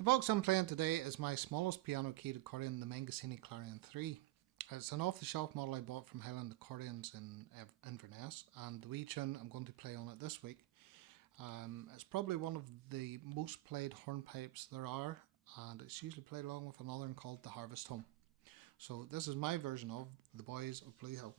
The box I'm playing today is my smallest piano keyed accordion, the Mengasini Clarion 3. It's an off-the-shelf model I bought from Highland Accordions in Inverness, and the wee tune I'm going to play on it this week. It's probably one of the most played hornpipes there are, and it's usually played along with another one called the Harvest Home. So this is my version of The Boys of Blue Hill.